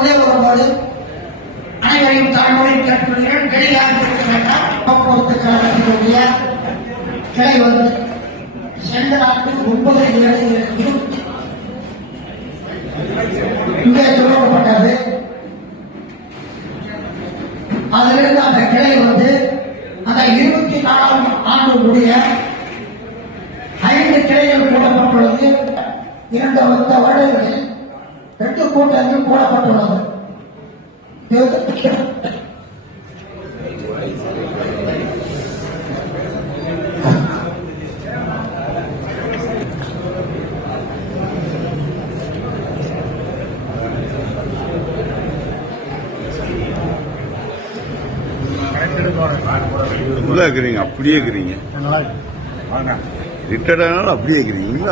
உள்ளே வரும்போது அனைவரையும் தாழ்மொழியில் கேட்டுக்கொள்கிறேன். வெளியாக இருக்க வேண்டாம். போக்குவரத்து கழகத்தினுடைய கிளை வந்து சென்ற ஆண்டு 9/7/20 இங்கே துவக்கப்பட்டது. அதிலிருந்து அந்த கிளை வந்து அந்த 24ஆம் ஆண்டுடைய 5 கிளைகள் போடப்பட்டுள்ளது. 2 வருடங்களில் 2 கூட்டங்கள் போடப்பட்டுள்ளது. இருக்கிறீங்க அப்படியே இருக்கிறீங்க ரிட்டையர்ட் ஆனாலும் அப்படியே இருக்கிறீங்க.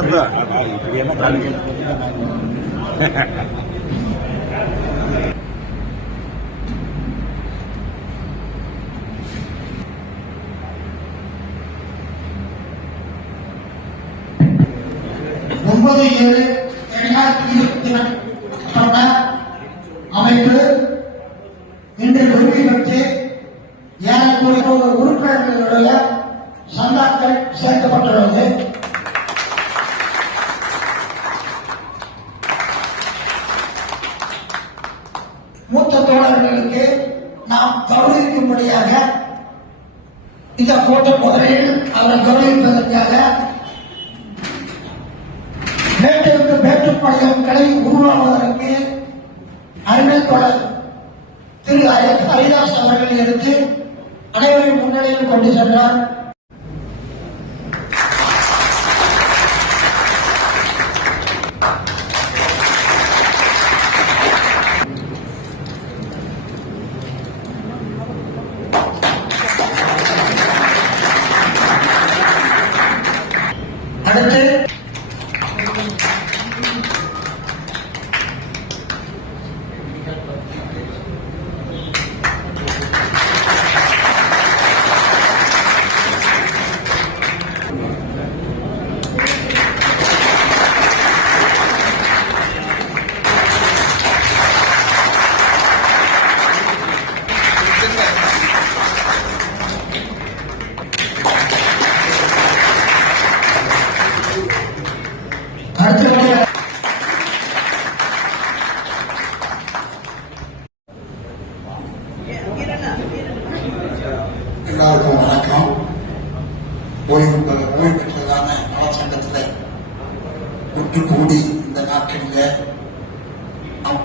அமைப்பு இன்று உறுதி பெற்று ஏறக்குறைய உறுப்பினர்களுடைய சந்தாக்கள் சேர்க்கப்பட்டுள்ளது. மூத்த தோழர்களுக்கு நாம் கௌரவிக்கும்படியாக இந்த கூட்டம் முதலில் அவரை கௌரவிப்பதற்காக வேட்டுக்கு வேட்டுப்படையங்களை உருவாக்குவதற்கு அருமை தோழர் திரு ஹரிதாஸ் அவர்கள் எடுத்து அனைவரின் முன்னிலையில் கொண்டு சென்றார். அடுத்து எல்லாருக்கும் வணக்கம். ஓய்வு பெற்றதான நலச்சங்கத்தில் ஒன்று கூடி இந்த நாட்டில்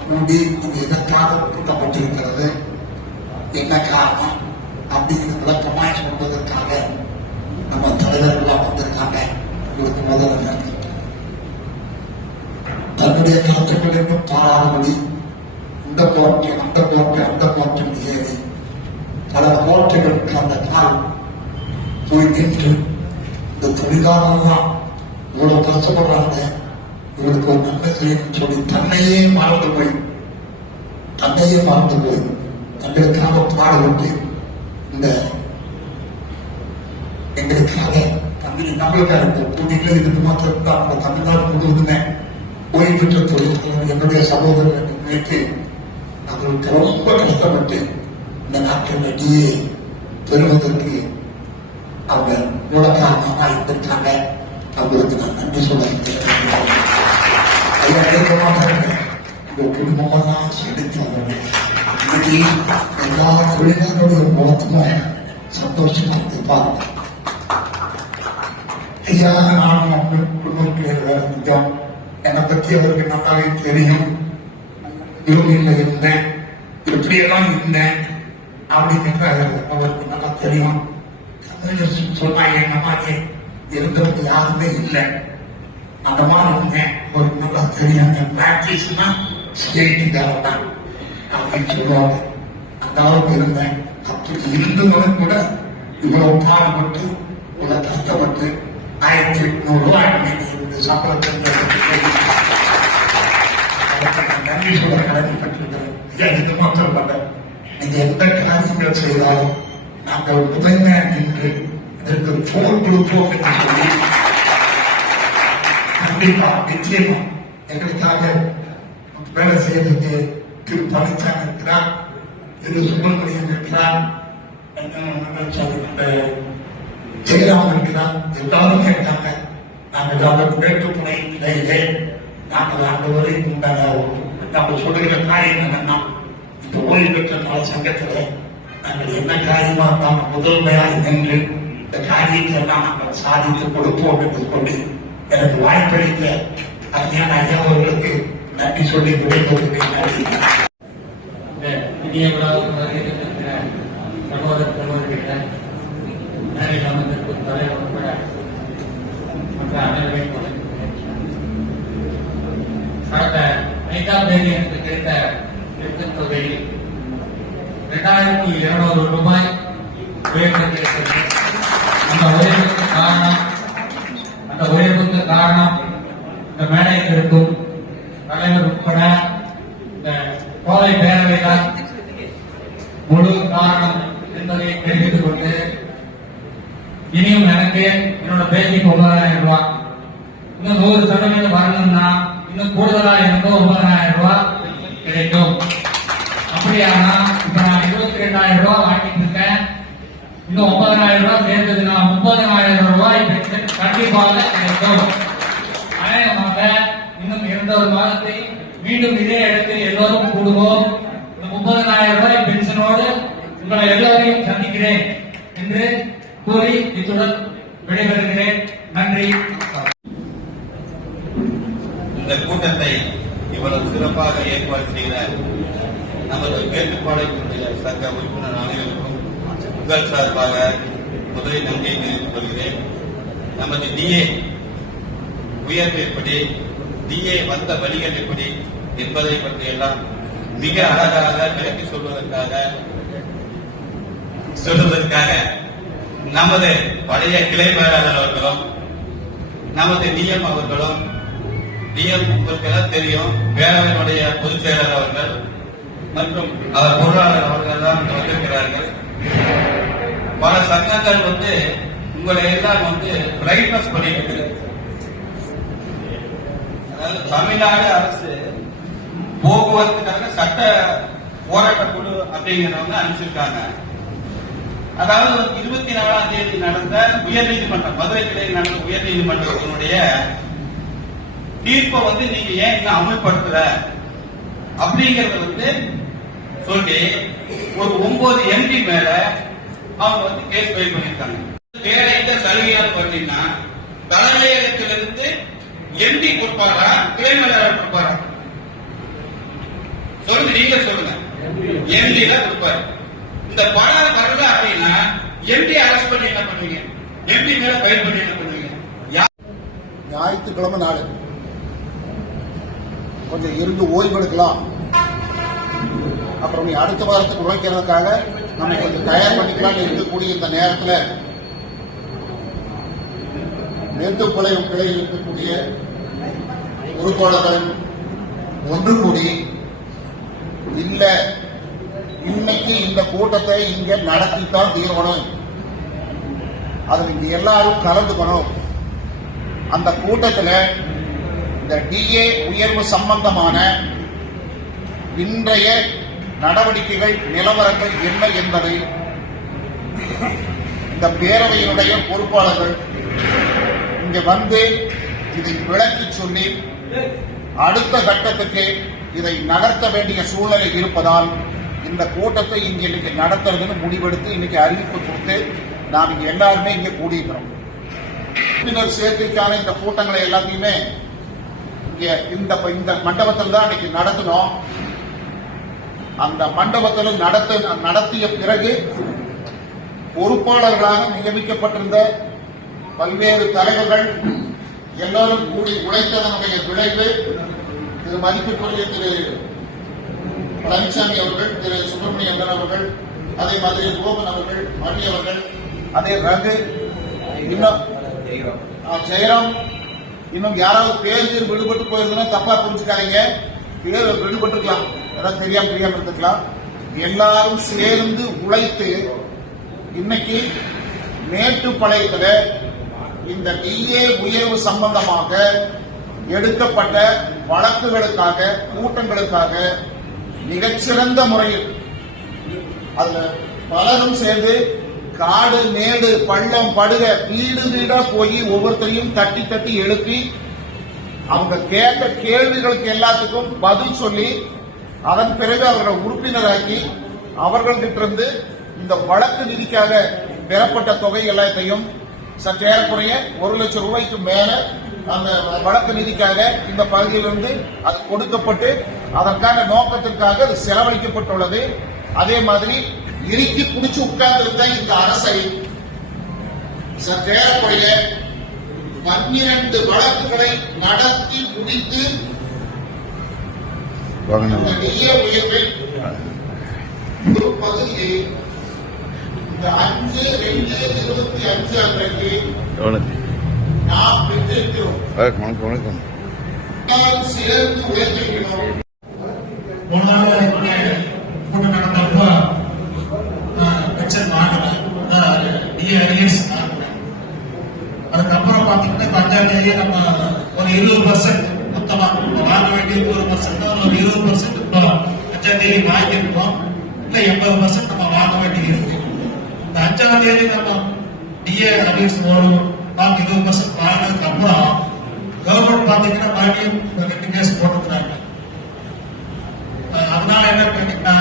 கூடி இது எதற்காக கூட்டப்பட்டிருக்கிறது, என்ன காரணம் அப்படிங்கிற விளக்கமாய் சொல்வதற்காக நம்ம தலைவர்களாக வந்திருக்காங்க. உங்களுக்கு முதல்ல தன்னுடைய கருத்துக்களுக்கு பாராளுமடி இந்த போட்டி அந்த போட்டி அந்த போட்டி ஏறி பல கோட்டைகளுக்கு அந்த நாள் போய் நின்று இந்த தொழிலாளர்லாம் இவ்வளவு கஷ்டப்படுறாங்க, இவருக்கு ஒரு நன்மை செய்யணும்னு சொல்லி தன்னையே மறந்து போய் தங்களுக்காக பாடுபட்டு இந்த எங்களுக்காக நம்மளுக்காக இந்த போட்டிகளே இதுக்கு மாத்திரம் தான் நம்ம தமிழ்நாடு முழுவதுமே ஓய்வு பெற்ற தொழிலாளர்கள் என்னுடைய சகோதரர்கள் நினைத்து அவர்களுக்கு ரொம்ப கஷ்டப்பட்டு இந்த நாட்டின் வெற்றியை பெறுவதற்கு அவங்க மூலக்காரணமாக இருந்திருக்காங்க. அவங்களுக்கு நான் நன்றி சொல்ல உங்க குடும்பமெல்லாம் செலுத்தாங்க. இன்னைக்கு எல்லா தொழிலாளர்களுடைய முகத்துமே சந்தோஷமா இருப்பாங்க. ஐயா நானும் அப்படி குடும்பத்தில் இருந்தோம். என்னை பற்றி அவருக்கு நல்லாவே தெரியும். யூனியன்ல இருந்தேன், எப்படியெல்லாம் இருந்தேன் அப்படிங்கிற அவருக்கு நல்லா தெரியும். சொன்னா என்ன மாதிரி இருந்தவங்க யாருமே இல்லை. அந்த மாதிரி இருந்தேன், அவருக்கு நல்லா தெரியும். பிராக்டிஸ்னா ஸ்டேட்டுக்காரன் தான் அப்படின்னு சொல்லுவாங்க. அந்த அளவுக்கு இருந்தேன். அப்படி இருந்தவனும் கூட இவ்வளவு பாடுபட்டு இவ்வளவு கஷ்டப்பட்டு 1800 ரூபாய் சம்பளத்தை நன்றி சொல்ல கடமைப்பட்டிருக்கிறேன். இது மாத்திரம் அல்ல, நீங்க எந்த காரியங்கள் செய்தாலும் நாங்கள் முதன்மையா நின்று இதற்கு போர் கொடுப்போம் என்று சொல்லி கண்டிப்பா நிச்சயமா எங்களுக்காக வேலை செய்யறதுக்கு திரு பழனிசாமி இருக்கிறார், திரு சுப்பிரமணியன் இருக்கிறார், ஜெயராம் இருக்கிறார். எல்லாரும் கேட்டாங்க. நாங்கள் அவருக்கு வேற்றுத்துணை நிலையிலே நாங்கள் அந்த வரை நாங்கள் சொல்லுகிற காரியம் என்னன்னா, இந்த ஓய்வு பெற்ற நல சங்கத்தில் நாங்கள் என்ன காரியமா இருந்தாலும் முதன்மையாக நின்று இந்த காரியத்தை எல்லாம் நாங்கள் சாதித்து கொடுப்போம் என்று சொல்லி எனக்கு வாய்ப்பளித்த அருமையான ஐயா அவர்களுக்கு நன்றி சொல்லி விடைபெறுகிறேன். நன்றி. இனிய விழாவுக்கு வருகை தந்திருக்கிற சகோதர சகோதரிகள், நேரில் அமர்ந்திருக்கும் தலைவர் உட்பட மற்ற அனைவரையும் வழங்குகிறேன். கடந்த 5ஆம் தேதி எனக்கு கிடைத்த திருத்தத் தொகையில் 2200 ரூபாய் உயர்ந்திருக்கிறது. அந்த உயர்வுக்கு காரணம் இந்த மேடையில் இருக்கும் தலைவர் உட்பட இந்த கோவை பேரவைதான் முழு காரணம் என்பதை தெரிவித்துக் கொண்டு, இனியும் எனக்கு என்னோட பேசிக் 9000 ரூபாய், இன்னும் 100% வரணும்னா இன்னும் கூடுதலா எனக்கு 9000 ரூபாய் கிடைக்கும். அப்படியானா இப்ப நான் 22,000 ரூபாய் வாங்கிட்டு இருக்கேன். இன்னும் 90,000 ரூபாய் சேர்ந்ததுன்னா 30,000 ரூபாய் கண்டிப்பாக கிடைக்கும். அநேகமாக இன்னும் 2 மாதத்தை மீண்டும் இதே இடத்தில் எல்லோரும் கூடுவோம். இந்த 30,000 ரூபாய் பென்ஷனோடு உங்களை எல்லோரையும் சந்திக்கிறேன் என்று கூறி இத்துடன் விடைபெறுகிறேன். நன்றி. இந்த கூட்டத்தை இவ்வளவு சிறப்பாக ஏற்பாடு செய்த நமது மேட்டுப்பாளையத்தினுடைய சங்க உறுப்பினர் அனைவருக்கும் உங்கள் சார்பாக முதலில் நன்றியை தெரிவித்துக் கொள்கிறேன். நமது டிஏ உயர்வு எப்படி, டிஏ வந்த வழிகள் எப்படி என்பதை பற்றியெல்லாம் மிக அழகாக விளக்கி சொல்வதற்காக நமது பழைய கிளை மேலாளர் அவர்களும் நமது டிஎம் அவர்களும், டிஎம் உங்களுக்கு எல்லாம் தெரியும், பேரவையினுடைய பொதுச் செயலாளர் அவர்கள் மற்றும் அவர் பொருளாளர் அவர்கள் தான் வந்திருக்கிறார்கள். பல சங்கங்கள் உங்களை எல்லாம் பிரைட்னஸ் பண்ணிட்டு இருக்குது. அதாவது தமிழ்நாடு அரசு போக்குவரத்துக்காக சட்ட போராட்ட குழு அப்படிங்கிறவங்க அனுப்பிச்சிருக்காங்க. அதாவது 24ஆம் தேதி நடந்த உயர்நீதிமன்றம், மதுரை கிளையில் நடந்த உயர்நீதிமன்றத்தினுடைய தீர்ப்பை நீங்க ஏன் இன்னும் அமல்படுத்தல அப்படிங்கறத சொல்லி ஒரு 9 எம்பி மேல அவங்க கேஸ் ஃபைல் பண்ணிருக்காங்க. வேற எந்த சலுகையால் பார்த்தீங்கன்னா தலைமையகத்திலிருந்து எம்பி கொடுப்பாரா, கிளை மேலாளர் கொடுப்பாரா? சொல்லுங்க, நீங்க சொல்லுங்க. எம்பி தான் கொடுப்பாரு. இந்த பணம் வரல அப்படின்னா எம்பி அரெஸ்ட் பண்ணி என்ன பண்ணுவீங்க? எம்பி மேல ஃபைல் பண்ணி என்ன பண்ணுவீங்க? ஞாயிற்றுக்கிழமை நாள் கொஞ்சம் இருந்து ஓய்வு எடுக்கலாம், அப்புறம் நீ அடுத்த வாரத்துக்கு உழைக்கிறதுக்காக நம்ம கொஞ்சம் தயார் பண்ணிக்கலாம் இருக்கக்கூடிய இந்த நேரத்தில் மேட்டுப்பாளையம் கிளையில் இருக்கக்கூடிய பொறுப்பாளர்கள் ஒன்று கூடி இல்ல இன்னைக்கு இந்த கூட்டத்தை இங்க நடத்தித்தான் தீர்வணும், அதில் இங்க எல்லாரும் கலந்துக்கணும். அந்த கூட்டத்தில் இந்த டிஏ உயர்வு சம்பந்தமான இன்றைய நடவடிக்கைகள் நிலவரங்கள் என்ன என்பதை இந்த பேரவையினுடைய பொறுப்பாளர்கள் இங்க இதை விளக்கி சொல்லி அடுத்த கட்டத்துக்கு இதை நடத்த வேண்டிய சூழ்நிலை இருப்பதால் இந்த கூட்டத்தை இங்க இன்னைக்கு நடத்துறதுன்னு முடிவெடுத்து இன்னைக்கு அறிவிப்பு கொடுத்து நாம் இங்க எல்லாருமே இங்க கூடியிருக்கிறோம். உறுப்பினர் சேர்க்கைக்கான இந்த கூட்டங்களை எல்லாத்தையுமே இங்க இந்த மண்டபத்தில் தான் இன்னைக்கு நடத்தினோம். அந்த மண்டபத்தில் நடத்திய பிறகு பொறுப்பாளர்களாக நியமிக்கப்பட்டிருந்த பல்வேறு தலைவர்கள் எல்லாரும் கூடி உழைத்ததனுடைய விளைவு திரு மதிப்புக்குரிய திரு பழனிசாமி அவர்கள், திரு சுப்பிரமணியன் அவர்கள், அதே மாதிரி கோபன் அவர்கள், மணி அவர்கள், அதே ரகு, இன்னும் ஜெயராம், இன்னும் யாராவது பேர் விடுபட்டு போயிருந்தா தப்பா புரிஞ்சுக்காதீங்க. பேர் விடுபட்டுருக்கலாம், ஏதாவது தெரியாம இருந்துக்கலாம். எல்லாரும் சேர்ந்து உழைத்து இன்னைக்கு மேட்டுப்பாளையத்துல இந்த டிஏ உயர்வு சம்பந்தமாக எடுக்கப்பட்ட வழக்குகளுக்காக, கூட்டங்களுக்காக மிகச்சிறந்த முறையில் அதுல பலரும் சேர்ந்து காடு மேடு பள்ளம் படுக வீடு வீடா போய் ஒவ்வொருத்தரையும் தட்டி தட்டி எழுப்பி அவங்க கேட்ட கேள்விகளுக்கு எல்லாத்துக்கும் பதில் சொல்லி அதன் பிறகு அவர்களை உறுப்பினராக்கி அவர்கள்கிட்ட இருந்து இந்த வழக்கு நிதிக்காக பெறப்பட்ட தொகை எல்லாத்தையும் சற்று ஏறக்குறைய 1 லட்சம் ரூபாய்க்கு மேல அந்த வழக்கு நிதிக்காக இந்த பகுதியிலிருந்து அது கொடுக்கப்பட்டு அதற்கான நோக்கத்திற்காக அது செலவழிக்கப்பட்டுள்ளது. அதே மாதிரி இறுக்கி பிடிச்சு உட்கார்ந்திருந்த இந்த அரசை சற்று ஏறக்குறைய 12 வழக்குகளை நடத்தி முடித்து இந்த நிதிய உயர்வை ஒரு பகுதியை இந்த 5/2/25 அன்றைக்கு நாம் பெற்றிருக்கிறோம். வணக்கம். சேர்ந்து உயர்த்திக்கிறோம். கூட்டம் நடந்தப்போ பென்ஷன் வாங்கினேன், டிஆர்எஸ் வாங்கினேன். அதுக்கப்புறம் பார்த்தீங்கன்னா பஞ்சாயத்துலேயே நம்ம ஒரு 20% மொத்தமா வாங்க வேண்டியது 1% ஒரு 20% இப்போ பஞ்சாயத்து வாங்கியிருக்கோம். இல்லை 80% நம்ம வாங்க வேண்டியது இருக்கு. இந்த 5ஆம் தேதி நம்ம டிஆர்எஸ் ஒரு 20% வாங்கினதுக்கு அப்புறம் கவர்மெண்ட் பாத்தீங்கன்னா மறுபடியும் 2 கேஸ் போட்டுக்கிறாங்க. அதனால என்ன கேட்டீங்கன்னா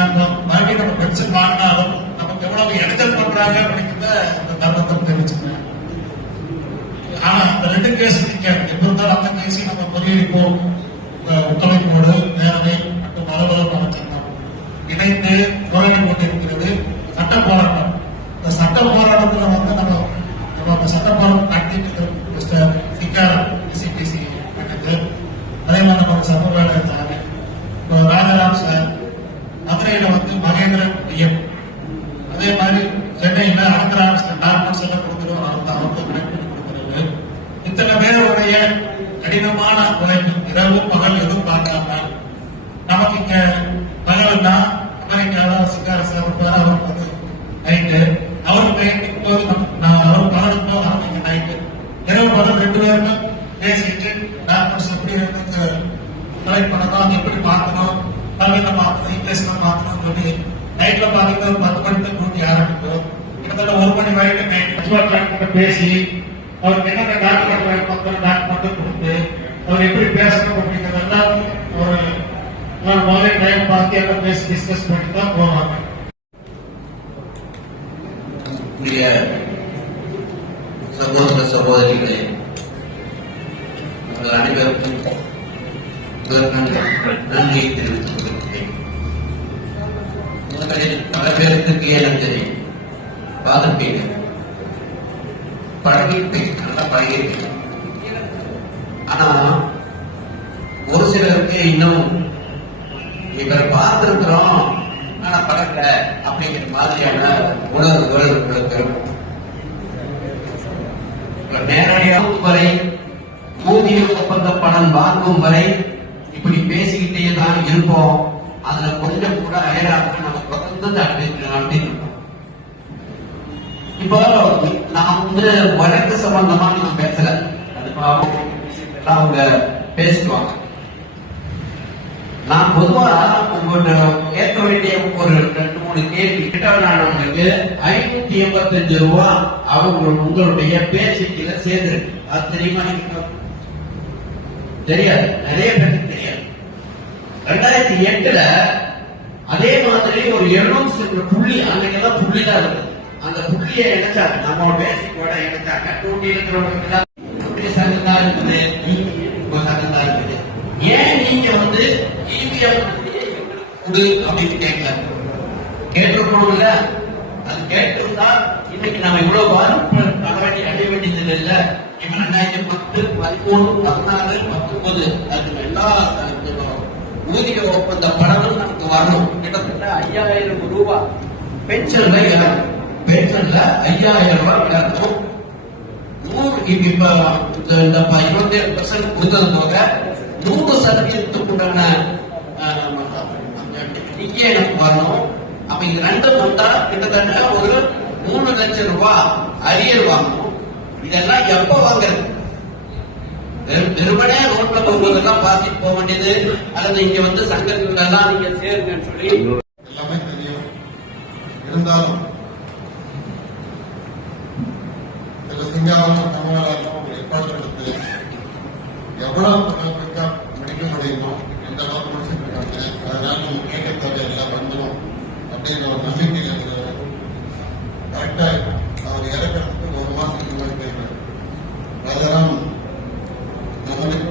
மறுபடியும் நம்ம பென்ஷன் வாங்கினாலும் நமக்கு எவ்வளவு இடைஞ்சல் பண்றாங்க அப்படிங்கிறத இந்த தர்மத்தை தெரிவிச்சுக்கிறேன். ஆனா அந்த 2 கேஸ் நிற்காது. எப்ப இருந்தாலும் அந்த கேஸையும் நம்ம முறியடிப்போம். ஒத்துழைப்போடு நேரடி மற்றும் அலுவலகம் அமைச்சிருந்தோம் இணைந்து போராடி கொண்டிருக்கிறது சட்ட போராட்டம். இந்த சட்ட போராட்டத்துல வந்து நம்ம அந்த சட்ட போராட்டம் நடத்திட்டு மிஸ்டர் சிக்கார் சிடிசி பண்ணது. அதே மாதிரி நம்ம சமூக வேலை இருந்தாங்க. இப்போ ராஜாராம் சார், மதுரையில வந்து மகேந்திரன் ஐயன், அதே மாதிரி சென்னையில அனந்தராம் டாக்டர்ஸ் எல்லாம் கொடுக்குறோம். அவருக்கு கனெக்ட் பண்ணி கொடுக்குறது. இத்தனை பேருடைய கடினமான உழைப்பு இரவு பகல் எதுவும் பார்க்காம நமக்கு இங்க பகல்னா அமெரிக்கால சிக்கார சார் இருப்பாரு. அவருக்கு வந்து நைட்டு அவருக்கு நைட்டுக்கு போது அவர் பகலுக்கு போது அவங்க இங்க நைட்டு இரவு பகல் 2 பேருமே பேசிட்டு டாக்டர்ஸ் எப்படி இருந்து கலெக்ட் பண்ணணும், அது எப்படி மாற்றணும், தமிழ்ல மாற்றணும், இங்கிலீஷ்ல மாற்றணும் சொல்லி நைட்ல பாத்தீங்கன்னா ஒரு 10 மணிக்கு கூட்டி ஆரம்பிக்கும். கிட்டத்தட்ட 1 மணி வரைக்கும் நைட் பேசி அவருக்கு என்னென்ன டாக்குமெண்ட் டாக்குமெண்ட் கொடுத்து அவர் எப்படி பேசணும் அப்படிங்கிறதெல்லாம் ஒரு முதலே டைம் பார்த்து எல்லாம் பேசி டிஸ்கஸ் பண்ணி தான் போவாங்க. சகோதர சகோதரிகளே, உங்கள் அனைவருக்கும் நன்றியை தெரிவித்துக் கொள்கிறேன். உங்களில் பல பேருக்கு எனக்கு பாதிப்பீங்க, பழகிப்பேன், நல்லா பழகிருப்பேன். ஆனா ஒரு சிலருக்கு இன்னும் இவரை பார்த்திருக்கிறோம் ஆனா பழகல அப்படிங்கிற மாதிரியான உணர்வுகள் உங்களுக்கு நேரடியாக வரை ஊதிய ஒப்பந்த பணம் வாங்கும் வரை இப்படி பேசிக்கிட்டே தான் இருப்போம். அதுல கொஞ்சம் கூட அயராக நம்ம தொடர்ந்து நடத்திட்டு. இப்போ நான் வந்து வழக்கு சம்பந்தமா நான் பேசல, அது அவங்க பேசுவாங்க. நான் பொதுவா உங்கள்கிட்ட கேட்க வேண்டிய ஒரு 2-3 கேள்வி நான் உங்களுக்கு 585 ரூபா அவங்க உங்களுடைய பேசிக்கல சேர்ந்துருக்கு. அது தெரியுமா? நீங்க தெரியாது, நிறைய பேருக்கு தெரியாது. 2008 அதே மாதிரி ஒரு 700 புள்ளி அன்னைக்குதான் புள்ளி தான் இருக்குது. அந்த புள்ளியை இணைச்சாங்க, நம்ம பேசிக்கோட இணைச்சாங்க. கூட்டி இருக்கிறவங்களுக்கு சங்கம் தான் இருக்குது, சங்கம் தான் இருக்குது. ஏன் நீங்க வந்து இவிஎம் கொடு அப்படின்னு கேட்கல? கேட்டிருக்கணும்ல. அது கேட்டிருந்தா இன்னைக்கு நாம இவ்வளவு பாதிப்பு அடைய வேண்டியது இல்ல. இப்ப 2010, 13, 14, 19 அதுக்கு எல்லா ஊதிய ஒப்பந்த பணமும் நமக்கு வரணும். கிட்டத்தட்ட 5000 ரூபாய் பென்ஷன்ல 5000 ரூபாய் இழக்கும். 27% கொடுத்தது போக 100%க்குண்டான நிதியை எனக்கு வரணும். அப்ப இது 2 வந்தா கிட்டத்தட்ட ஒரு 3 லட்சம் ரூபாய் அரியர் வாங்கணும். இதெல்லாம் எப்ப வாங்குறது? வெறுமனே ரோட்ல போகும்போதெல்லாம் பாசிட்டு போக வேண்டியது, அல்லது இங்க வந்து சங்கங்கள் எல்லாம் நீங்க சேருங்கன்னு சொல்லி எல்லாமே தெரியும். இருந்தாலும் சில சிங்காவும் தமிழர்களும் ஒரு ஏற்பாடு எடுத்து எவ்வளவு முடிக்க முடியுமோ எந்த அளவுக்கு முடிச்சுட்டு இருக்காங்க. அதனால நம்ம கேட்க தேவையில்லை வந்துடும் அப்படிங்கிற ஒரு நம்பிக்கை இருக்கிறது. கரெக்டா அவர் இறக்கிறதுக்கு 1 மாசத்துக்கு முன்னாடி கேட்கிறார். அதெல்லாம் நம்மளுக்கு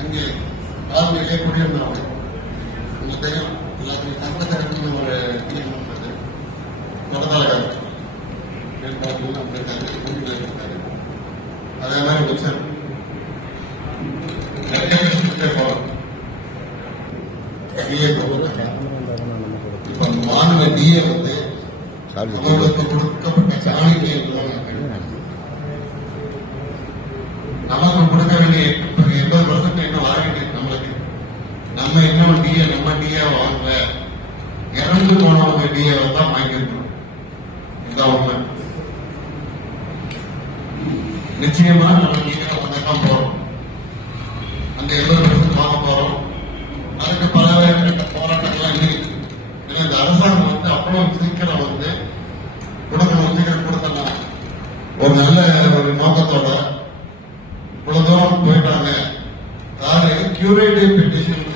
அங்கே ஆர்மியிலே குடியிருந்தவங்க உங்க தெரியும் எல்லாத்தையும் சங்கத்திற்கு ஒரு டீம் வந்தது. தொடர்பாளர் இருக்காரு. அதே மாதிரி மிச்சர் இப்ப மாநில டிஏ வந்து அவங்களுக்கு கொடுக்கப்பட்ட காணிக்கை நமக்கு கொடுக்க வேண்டிய 80% இன்னும் வர வேண்டியது நம்மளுக்கு. நம்ம இன்னும் நம்ம டிஏ வாங்கல, இறந்து போனவங்க டிஏ தான் வாங்கியிருக்கணும். இதுதான் உண்மை. நிச்சயமா நம்ம டிஏ தான் போறோம். அந்த 70% வாங்க போறோம். அதுக்கு பல போராட்டங்கள்லாம் இருக்கு. ஏன்னா இந்த அரசாங்கம் வந்து அவ்வளவு சீக்கிரம் வந்து கொடுக்கணும், சீக்கிரம் கொடுத்தலாம் ஒரு நல்ல ஒரு நோக்கத்தோட இவ்வளவு தூரம் போயிட்டாங்க. அதாவது கியூரேட்டிவ் பெட்டிஷன்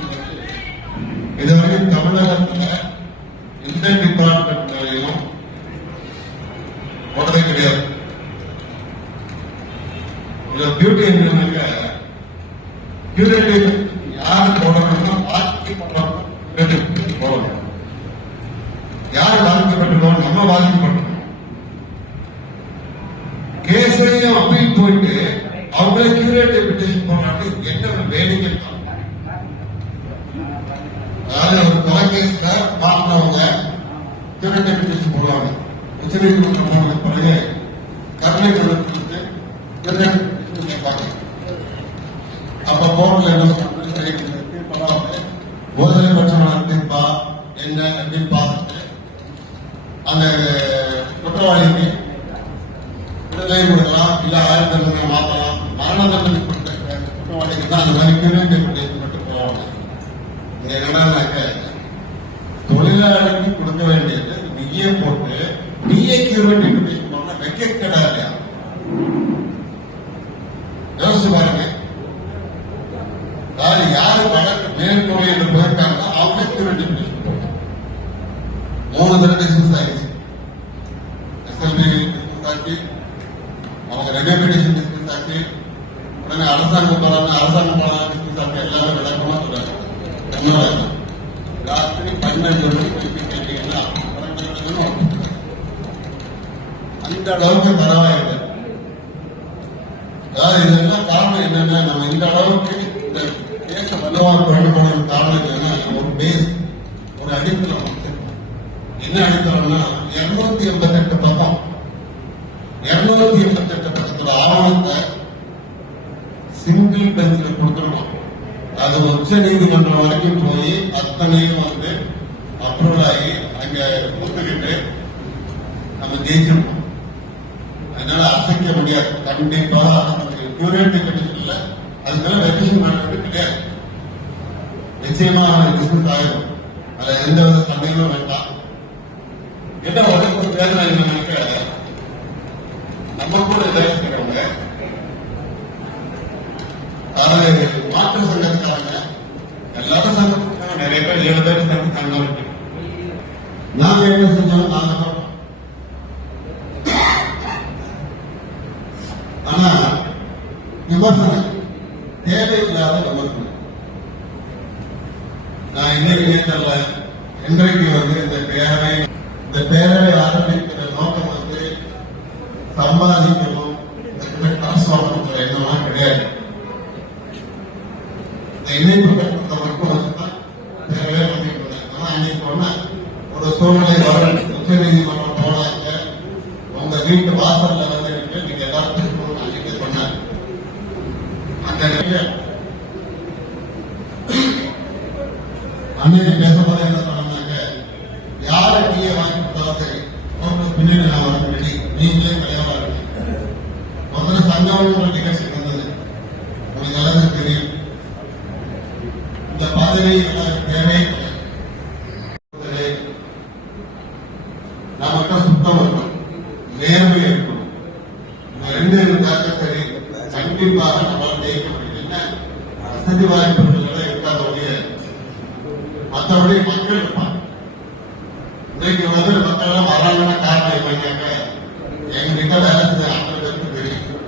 இதுவரைக்கும் தமிழகத்துல எந்த டிபார்ட்மெண்ட்லையும் போட்டதே கிடையாது. இதுல பியூட்டி என்னன்னாக்க கியூரேட்டிவ் யாரு போடணும்னா போடணும். யாரு பாதிக்கப்பட்டிருக்கோம்? நம்ம பாதிக்கப்பட்டிருக்கோம். கேஸையும் அப்பீல் போயிட்டு அவங்களே கியூரேட்டிவ் பெட்டிஷன் போனாங்க. என்ன ஒரு வேடிக்கை! அதாவது ஒரு கொலை கேஸ்ல மாற்றினவங்க கியூரேட்டிவ் பெட்டிஷன் போடுவாங்க. உச்சநீதிமன்றம் போன பிறகு கருணை கொடுத்து கேட்பாங்க. அப்ப போர்ட்ல என்ன போதனை பட்சம் தீர்ப்பா என்ன அப்படின்னு பார்த்துட்டு அந்த குற்றவாளிக்கு விடுதலை கொடுக்கலாம், இல்ல ஆயுள் தண்டனை மாற்றலாம். மரண தண்டனை கொடுத்த குற்றவாளிக்கு தான் அந்த மாதிரி கியூரேட்டிவ் பெட்டிஷன் மட்டும் போவாங்க. இங்க என்னன்னாக்க தொழிலாளிக்கு கொடுக்க வேண்டியது நீயே போட்டு நீயே கியூரேட்டிவ் பெட்டிஷன் போனா வைக்க கிடையாது. யோசிச்சு பாருங்க. அதாவது யாரு வழக்கு மேல்முறையீடு போயிருக்காங்களோ அவங்க கியூரேட்டிவ் பெட்டிஷன் போட்டாங்க. 3 தடவை டிஸ்மிஸ் ஆயிடுச்சு. எஸ்எல்பி டிஸ்மிஸ் ஆச்சு, அவங்க ரெடியோ பெட்டிஷன் டிஸ்மிஸ் ஆச்சு. உடனே அரசாங்கம் போறாங்க டிஸ்மிஸ் ஆச்சு. எல்லாரும் விளக்கமா சொல்றாங்க. ராத்திரி 12 மணிக்கு கேட்டீங்கன்னா அந்த அளவுக்கு பரவாயில்லை. அதாவது இதெல்லாம் காரணம் என்னன்னா நம்ம இந்த அளவுக்கு இந்த கேச வலுவா கொண்டு போன காரணம் என்னன்னா ஒரு பேஸ், ஒரு அடித்தளம். என்ன அடித்தளம்னா 288 பக்கம், 288 பக்கத்துல ஆவணத்தை சிங்கிள் பெஞ்சில கொடுத்துருக்கோம். அது உச்ச நீதிமன்றம் வரைக்கும் போய் அத்தனையும் வந்து அப்ரூவல் ஆகி அங்க கொடுத்துக்கிட்டு நம்ம ஜெயிச்சிருக்கோம். அதனால அசைக்க முடியாது. கண்டிப்பா கியூரேட்டிவ் பெட்டிஷன்ல அது மேல ரெஜிஸ்டர் பண்றது கிடையாது. நிச்சயமா டிஸ்மிஸ் ஆகும். அதுல எந்த வித சந்தேகமும் வேண்டாம். என்ன உடம்பு வேதனை நினைக்க நம்ம கூட வேலை செய்யறவங்க அதாவது மாற்று சங்கத்துக்காரங்க எல்லாரும் சங்கத்துக்காக நிறைய பேர் 7 பேர் சங்கத்துக்காக இருக்கு. நாங்க என்ன செஞ்சோம்? நாங்க ஆனா விமர்சனம் தேவையில்லாத விமர்சனம். நான் இன்னைக்கு தெரியல இன்றைக்கு வந்து இந்த பேரவை ஆரம்பிக்கிற நோக்கம் வந்து சம்பாதிக்கணும், காசு வாங்கணும் எண்ணம்லாம் கிடையாது. இணைப்பு கட்டணத்தை மட்டும் வச்சுதான் பேரவே பண்ணிட்டு அன்னைக்கு ஒண்ணு ஒரு சூழ்நிலை வர உச்ச நீதிமன்றம் போனாங்க. உங்க வீட்டு வாசல்ல வந்து நீங்க எல்லாரும் அன்னைக்கு சொன்னாங்க. அந்த அன்னைக்கு பேசும்போது என்ன சொன்னாங்க, யாரை நீங்க வாங்கி கொடுத்தாலும் சரி பின்னாடி நான் வர நீங்களே கிடையாது. இன்றைக்கு வந்து மக்கள் வராங்கன்னா காரணம் என்னன்னாக்க எங்ககிட்ட வேலை செஞ்ச 50 பேருக்கு தெரியும்.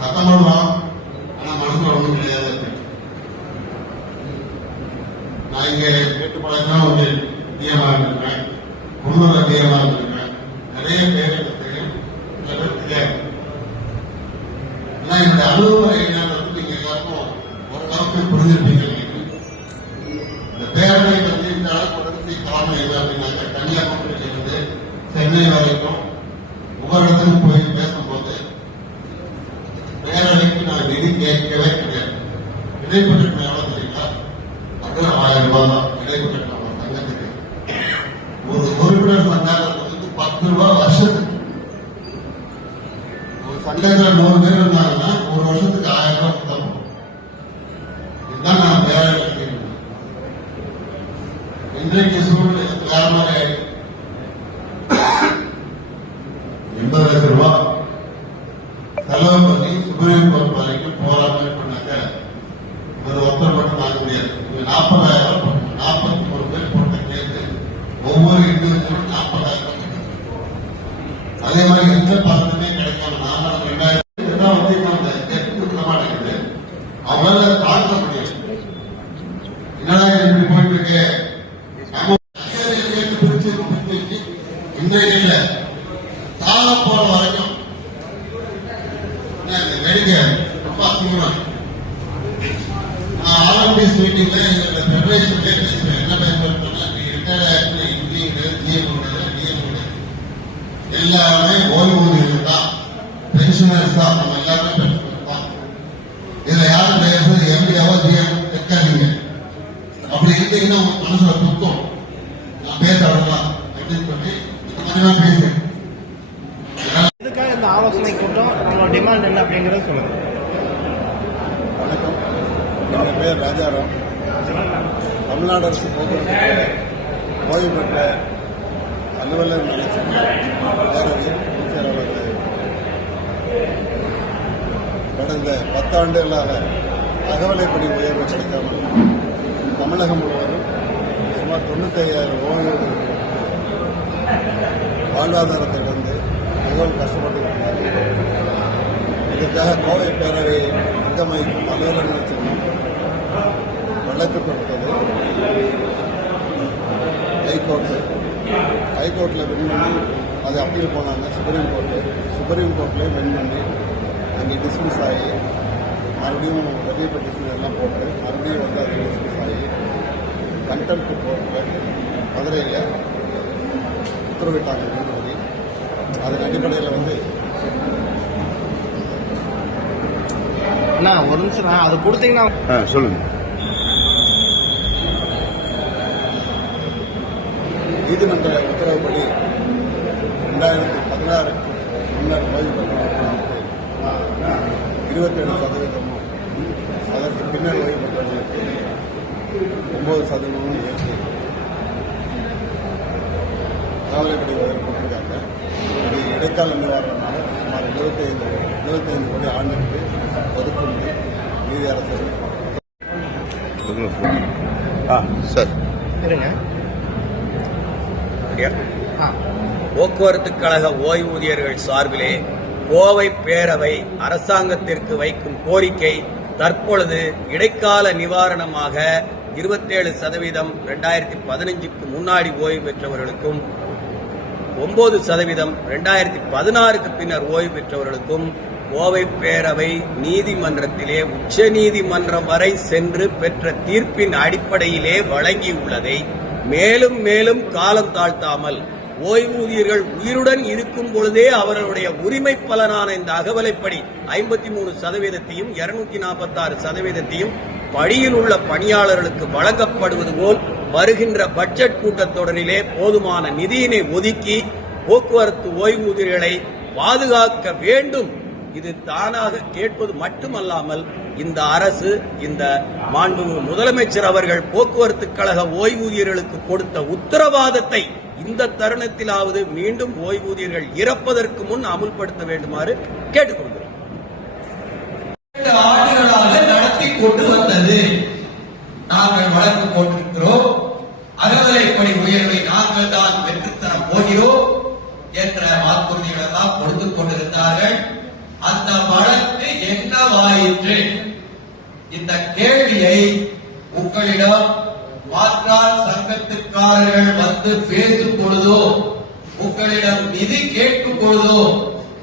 சத்தம் போடுவோம், ஆனா மனசுல ஒண்ணும் கிடையாது. நான் இங்க கேட்டு பழக்கம் வந்து டிஎம்ஆ இருக்கிறேன், முன்னூறு டிஎம்ஆ இருக்கிறேன். நிறைய பேர் எனக்கு தெரியும், சில பேர் தெரியாது. ஆனா என்னுடைய அனுபவம் என்னன்றது நீங்க எல்லாருக்கும் ஓரளவுக்கு புரிஞ்சிருப்பீங்க. இந்த பேரவை வந்து இந்த அளவுக்கு காரணம் இல்லை அப்படின்னாக்க கன்னியாகுமரியிலிருந்து சென்னை வரைக்கும் ஒவ்வொரு இடத்துக்கும் போய் பேசும்போது பேரவைக்கு நான் நிதி கேட்கவே கிடையாது. இடைப்பட்டு எவ்வளவு தெரியுங்களா? அது 1000 ரூபாய் தான் இடைப்பட்டு சங்கத்துக்கு. ஒரு உறுப்பினர் சங்கம் வந்து 10 ரூபாய் வருஷத்துக்கு. ஒரு சங்கத்தில் 100 பேர் இருந்தாங்கன்னா ஒரு வருஷத்துக்கு 1000 ரூபாய் கொடுத்தோம். இதுதான் நான் பேரவை கேட்கிறேன். இன்றைக்கு சூழ்நிலை வேற மாதிரி ஆயிடுச்சு. 80 லட்சம் ரூபாய் செலவு பண்ணி சுப்ரீம் கோர்ட் வரைக்கும் போராட்டம் பண்ணாக்க ஒரு ஒருத்தர் மட்டும் வாங்க முடியாது. 40,000 41 பேர் போட்ட கேஸ், ஒவ்வொரு இண்டிவிஜுவலும் 40,000. அதே மாதிரி எந்த பணத்துமே கிடைக்காம நாம 2000 வந்து அந்த செக் கொடுக்க மாட்டேங்குது. அவங்களால தாக்க முடியாது. என்னடா இப்படி போயிட்டு இருக்கு? இன்றைக்கு சால போற வரைக்கும் வேடிக்கை ரொம்ப அசிங்கமா. நான் ஆர்எம்பிஎஸ் மீட்டிங்ல எங்களோட ஃபெடரேஷன் பேசுறேன். என்ன பேசுறேன்னா, நீ ரிட்டையர்ட் ஆயிடுச்சு, இன்ஜினியர் டிஎம் எல்லாமே ஓய்வூதியர்கள் தான், பென்ஷனர்ஸ் தான், நம்ம எல்லாருமே பென்ஷனர் தான். இதுல யாரும் பேசுறது எம்பியாவோ ஜிஎம் இருக்காதீங்க. அப்படி இருந்தீங்கன்னா உங்க மனசுல துக்கம். நான் பேச வரலாம் அப்படின்னு சொல்லி பேசுறேன். எதுக்காக இந்த ஆலோசனை கூட்டம், உங்களோட டிமாண்ட் என்ன அப்படிங்கறத சொல்லுங்க. வணக்கம், என் பேர் ராஜாராம். தமிழ்நாடு அரசு போக்குவரத்து ஓய்வு பெற்ற அலுவலர் நலச்சங்க பேரவை செயலாளர். கடந்த 10 ஆண்டுகளாக அகவலைப்படி உயர்வு கிடைக்காமல் தமிழகம் முழுவதும் சுமார் 95,000 ஓய்வூதியர்களுக்கு வாழ்வாதாரத்தை இழந்து மிகவும் கஷ்டப்பட்டு இதற்காக கோவை பேரவை அங்கமைக்கும் அலுவலர் நலச்சங்கம் வழக்கு தொடுத்தது. ஹைகோர்ட்டில் வின் பண்ணி அது அப்பீல் போனாங்க சுப்ரீம் கோர்ட்லேயும் வின் பண்ணி அங்கே டிஸ்மிஸ் ஆகி மறுபடியும் ரெவியூ பெட்டிஷன் எல்லாம் போட்டு மறுபடியும் வந்து அது டிஸ்மிஸ் ஆகி கண்டெம்ப்ட் கோர்ட்டில் மதுரையில் உத்தரவிட்டாங்க நீதிபதி. அதன் அடிப்படையில் வந்து ஒரு நிமிஷம் அது கொடுத்தீங்கன்னா சொல்லுங்க. நீதிமன்ற உத்தரவுப்படி 2016 முன்னர் ஓய்வு பெற்றவர்களுக்கு 27% அதற்கு பின்னர் ஓய்வு பெற்றவர்களுக்கு 9% ஏற்றி காவலைப்படி உயர்வு போட்டிருக்காங்க. இது இடைக்கால நிவாரணமாக சுமார் 25 கோடி ஆண்டுக்கு ஒதுக்குண்டு நீதி அரசு சார் இருங்க. போக்குவரத்து கழக ஓய்வூதியர்கள் சார்பிலே கோவை பேரவை அரசாங்கத்திற்கு வைக்கும் கோரிக்கை தற்பொழுது இடைக்கால நிவாரணமாக 27% 2015க்கு முன்னாடி ஓய்வு பெற்றவர்களுக்கும் 9% 2016க்கு பின்னர் ஓய்வு பெற்றவர்களுக்கும் கோவை பேரவை நீதிமன்றத்திலே உச்ச நீதிமன்றம் வரை சென்று பெற்ற தீர்ப்பின் அடிப்படையிலே வழங்கியுள்ளதை மேலும் மேலும் காலம் தாழ்த்தாமல் ஓய்வூதியர்கள் உயிருடன் இருக்கும் பொழுதே அவர்களுடைய உரிமை பலனான இந்த அகவலைப்படி 53%, 246% பணியில் உள்ள பணியாளர்களுக்கு வழங்கப்படுவது போல் வருகின்ற பட்ஜெட் கூட்டத்தொடரிலே போதுமான நிதியினை ஒதுக்கி போக்குவரத்து ஓய்வூதியர்களை பாதுகாக்க வேண்டும். இது தானாக கேட்பது மட்டுமல்லாமல் இந்த அரசு, இந்த மாண்புமிகு முதலமைச்சர் அவர்கள் போக்குவரத்து கழக ஓய்வூதியர்களுக்கு கொடுத்த உத்தரவாதத்தை இந்த தருணத்திலாவது மீண்டும் ஓய்வூதியர்கள் இறப்பதற்கு முன் அமுல்படுத்த வேண்டுமாறு கேட்டுக்கொள்கிறோம். ஆண்டுகளாக நடத்தி கொண்டு வந்தது. நாங்கள் வழக்கு போட்டிருக்கிறோம். அகவலைப்படி உயர்வை நாங்கள் தான் வெற்றி என்ற வாக்குறுதிகள் எல்லாம் கொடுத்துக் கொண்டிருந்தார்கள். அந்த வழக்கு என்னவாயிற்று? இந்த கேள்வியை உங்களிடம் மாற்றான் சங்கத்துக்காரர்கள் வந்து பேசும் பொழுதோ, உங்களிடம் நிதி கேட்கும் பொழுதோ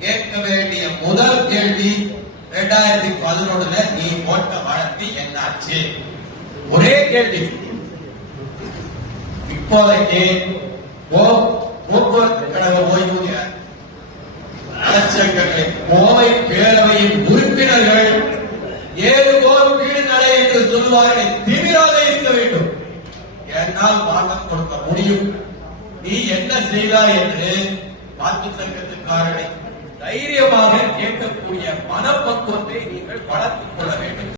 கேட்க வேண்டிய முதல் கேள்வி 2011 நீ போட்ட வழக்கு என்னாச்சு? ஒரே கேள்வி. இப்போதைக்கு போக்குவரத்து கழக ஓய்வூதிய நலச்சங்கங்களை கோவை பேரவையின் உறுப்பினர்கள் ஏறுகோர் வீடு நடை என்று சொல்வார்கள். திமிராக இருக்க வேண்டும். என்னால் வாங்க கொடுக்க முடியும். நீ என்ன செய்தாய் என்று மாற்று சங்கத்துக்காரர்களை தைரியமாக கேட்கக்கூடிய மனப்பக்குவத்தை நீங்கள் வளர்த்துக் கொள்ள வேண்டும்.